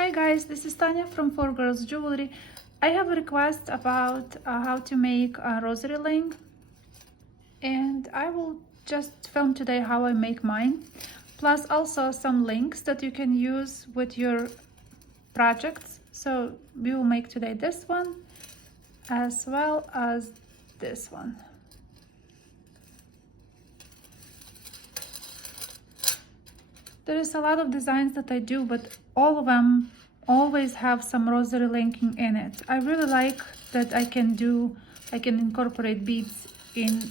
Hi guys, this is Tanya from 4Girls Jewelry. I have a request about how to make a rosary ring, and I will just film today how I make mine, plus also some links that you can use with your projects. So we will make today this one as well as this one. There is a lot of designs that I do, but all of them always have some rosary linking in it. I really like that I can incorporate beads in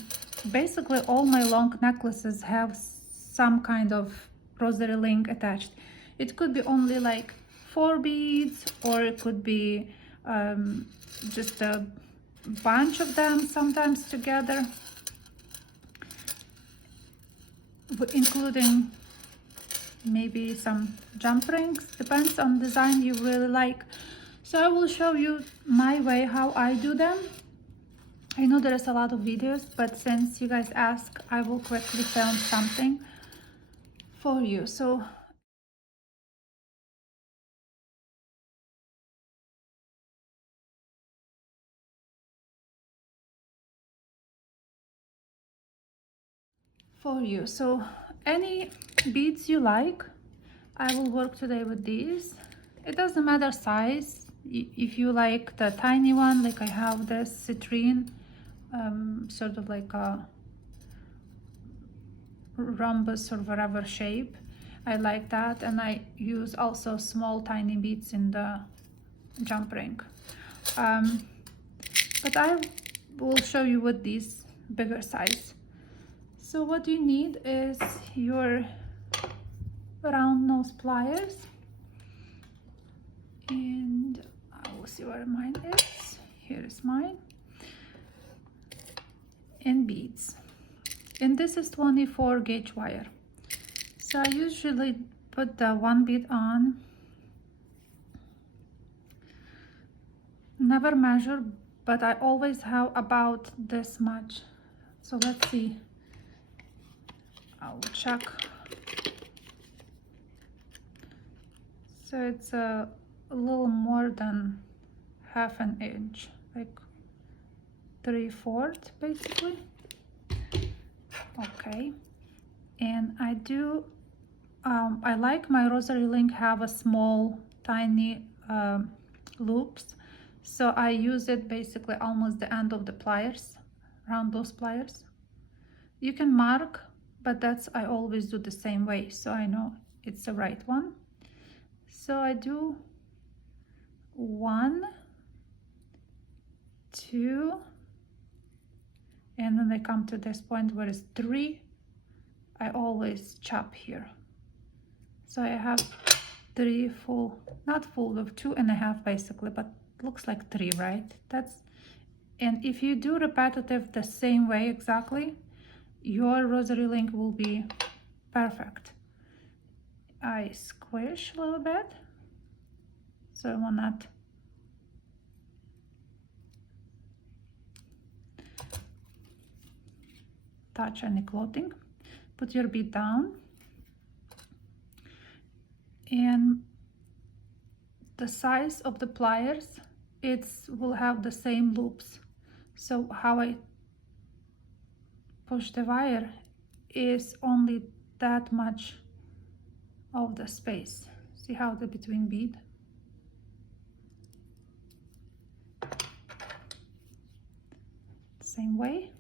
basically all my long necklaces have some kind of rosary link attached. It could be only like 4 beads, or it could be just a bunch of them sometimes together, including maybe some jump rings, depends on design you really like. So I will show you my way how I do them. I know there is a lot of videos, but since you guys ask, I will quickly film something for you. So any beads you like, I will work today with these. It doesn't matter size. If you like the tiny one, like I have this citrine, sort of like a rhombus or whatever shape, I like that, and I use also small tiny beads in the jump ring, but I will show you with these bigger size. So what you need is your round nose pliers, and I will see where mine is. Here is mine, and beads, and this is 24 gauge wire. So I usually put the one bead on, never measure, but I always have about this much. So let's see, I'll check. So it's a little more than half an inch, like 3/4 basically. Okay, and I do I like my rosary link have a small tiny loops, so I use it basically almost the end of the pliers, around those pliers. You can mark, but I always do the same way, so I know it's the right one. So I do 1, 2, and then I come to this point where it's 3. I always chop here. So I have 3 full, not full, of 2.5 basically, but looks like 3, right? And if you do repetitive the same way exactly, your rosary link will be perfect. I squish a little bit, so I will not touch any clothing. Put your bead down, and the size of the pliers, it will have the same loops. So how I push the wire is only that much of the space. See how the between bead? Same way.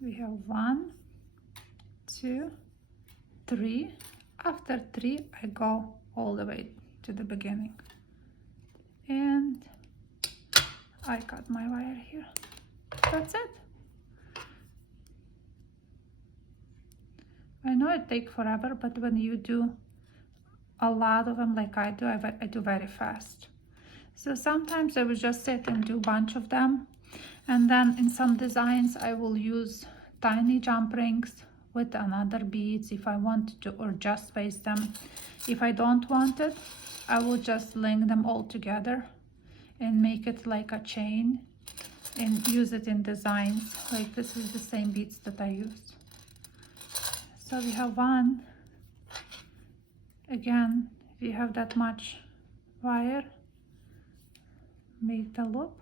We have 1, 2, 3. After 3, I go all the way to the beginning, and I cut my wire here. That's it. I know it takes forever, but when you do a lot of them like I do, I do very fast. So sometimes I will just sit and do a bunch of them, and then in some designs I will use tiny jump rings with another beads if I want to, or just space them. If I don't want it, I will just link them all together and make it like a chain and use it in designs. Like this is the same beads that I used. So we have 1, Again, if you have that much wire, make the loop.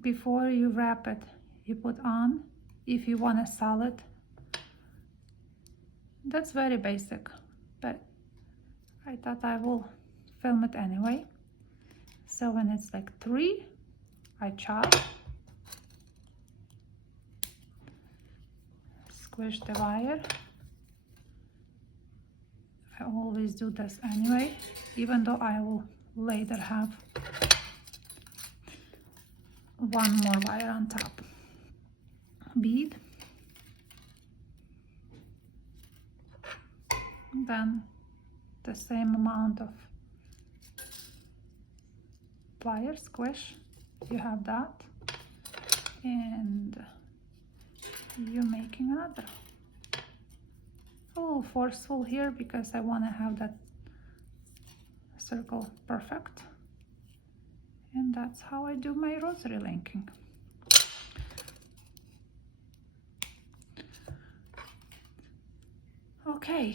Before you wrap it, you put on, if you want a solid. That's very basic, but I thought I will film it anyway. So when it's like 3, I chop, squish the wire. I always do this anyway, even though I will later have one more wire on top. Bead, then the same amount of pliers, squish, you have that, and you're making another. A little forceful here because I want to have that circle perfect, and that's how I do my rosary linking. Okay.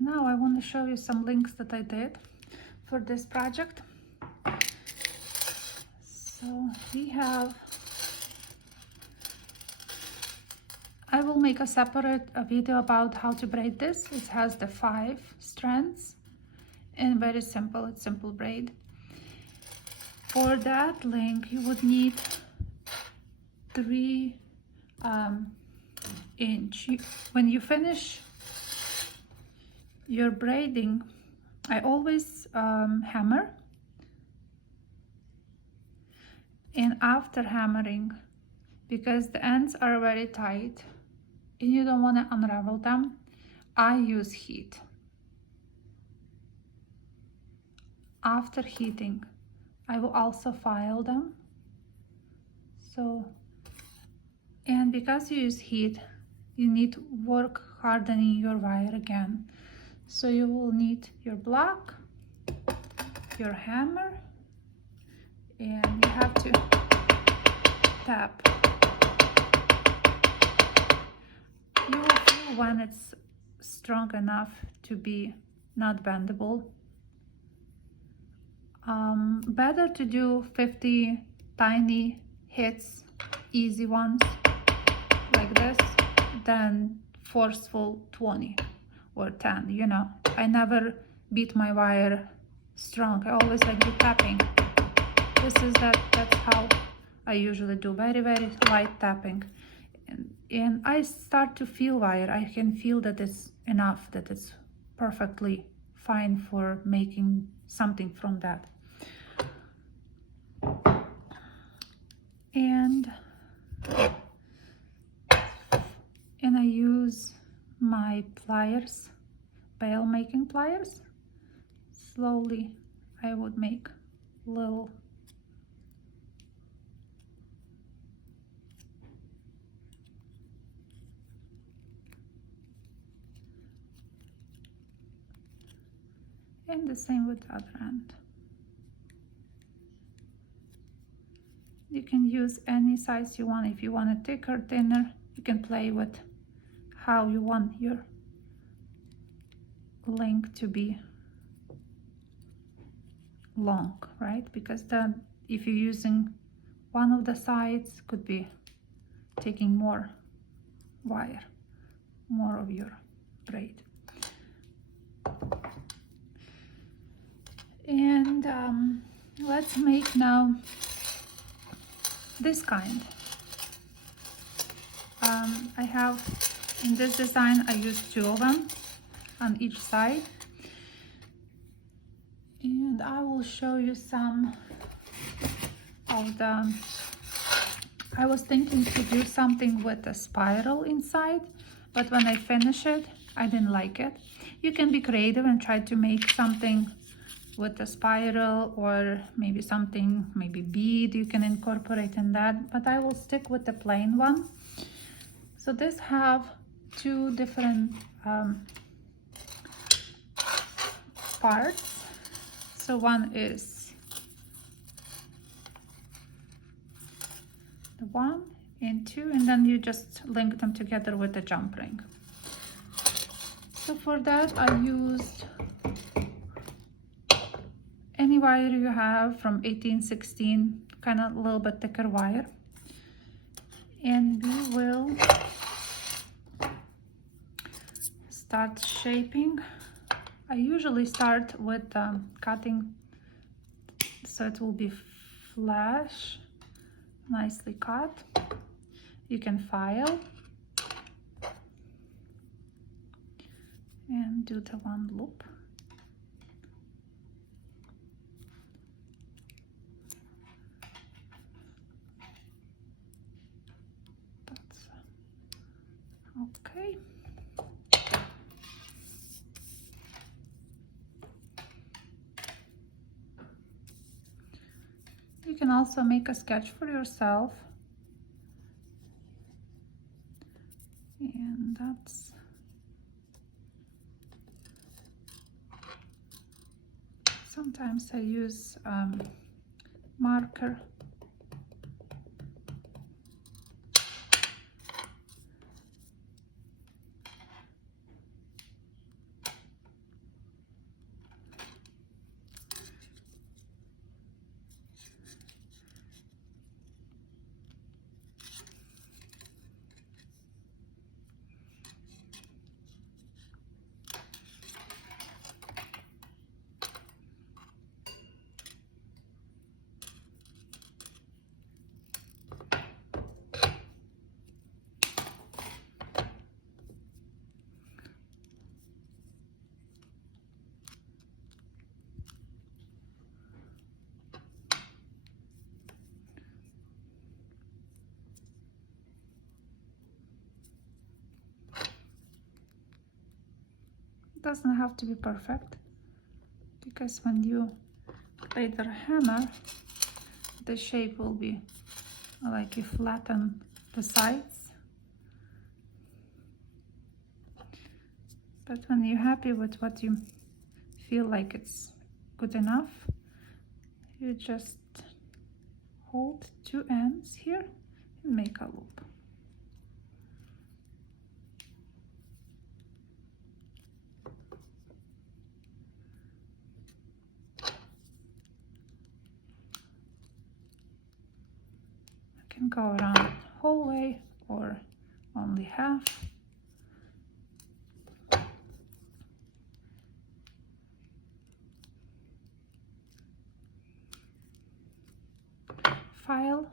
Now I want to show you some links that I did for this project. So we have, I will make a separate video about how to braid this. It has the 5 strands and very simple, it's simple braid. For that link you would need 3 inch. When you finish your braiding, I always hammer, and after hammering, because the ends are very tight and you don't want to unravel them, I use heat. After heating, I will also file them. So, and because you use heat, you need to work hardening your wire again. So you will need your block, your hammer, and you have to tap. You will feel when it's strong enough to be not bendable. Better to do 50 tiny hits, easy ones like this, than forceful 20 or 10, you know. I never beat my wire strong. I always like do tapping. That's how I usually do, very light tapping, and I start to feel wire. I can feel that it's enough, that it's perfectly fine for making something from that. And I use my pliers, bail making pliers. Slowly I would make little and the same with the other end. You can use any size you want. If you want it thicker, thinner, you can play with how you want your link to be long, right? Because then if you're using one of the sides, could be taking more wire, more of your braid. And let's make now this kind. I have, in this design, I used 2 of them on each side, and I will show you some of the, I was thinking to do something with a spiral inside, but when I finish it, I didn't like it. You can be creative and try to make something with a spiral, or maybe something, maybe bead you can incorporate in that, but I will stick with the plain one. So this have 2 different parts. So one is 1 and 2, and then you just link them together with the jump ring. So for that I used any wire you have from 1816, kind of a little bit thicker wire, and we will start shaping. I usually start with cutting so it will be flush, nicely cut. You can file and do the one loop. That's okay. You can also make a sketch for yourself, and that's sometimes I use marker. Doesn't have to be perfect, because when you later hammer, the shape will be like you flatten the sides. But when you're happy with what you feel like it's good enough, you just hold two ends here and make a loop. Can go around the whole way or only half. File,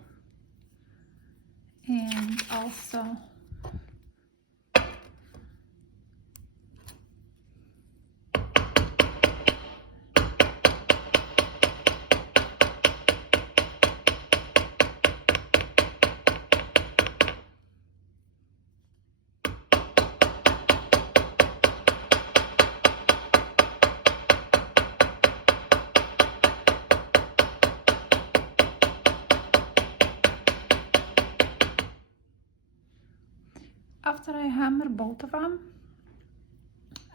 and also after I hammer both of them,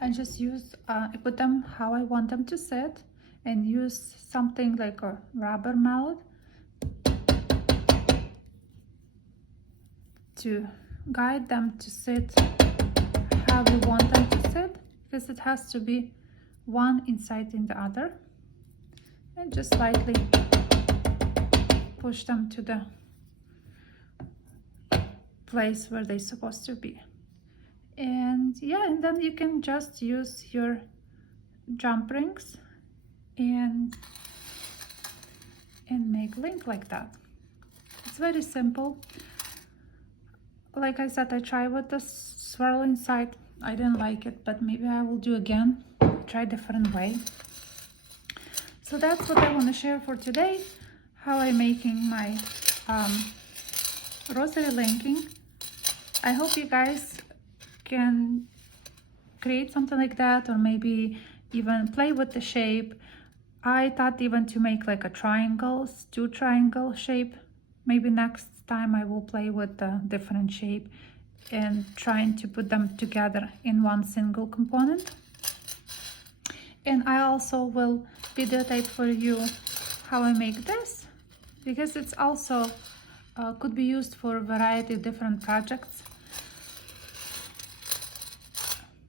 I just use, I put them how I want them to sit, and use something like a rubber mallet to guide them to sit how we want them to sit, because it has to be one inside in the other, and just slightly push them to the place where they're supposed to be. And yeah, and then you can just use your jump rings and make link like that. It's very simple. Like I said, I tried with the swirl inside. I didn't like it, but maybe I will do again, try a different way. So that's what I want to share for today, how I'm making my rosary linking. I hope you guys can create something like that, or maybe even play with the shape. I thought even to make like a triangles, 2 triangle shape. Maybe next time I will play with the different shape and trying to put them together in one single component. And I also will videotape for you how I make this, because it's also could be used for a variety of different projects.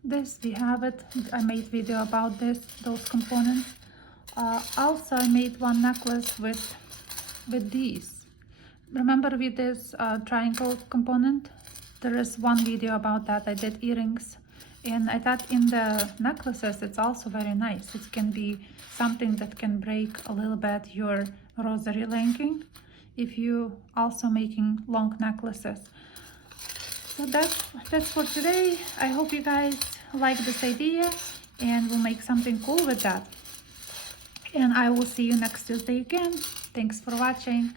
This, we have it. I made video about those components. Also, I made one necklace with these. Remember with this triangle component? There is one video about that. I did earrings, and I thought in the necklaces it's also very nice. It can be something that can break a little bit your rosary linking if you also making long necklaces. So that's for today. I hope you guys like this idea and we'll make something cool with that. And I will see you next Tuesday again. Thanks for watching.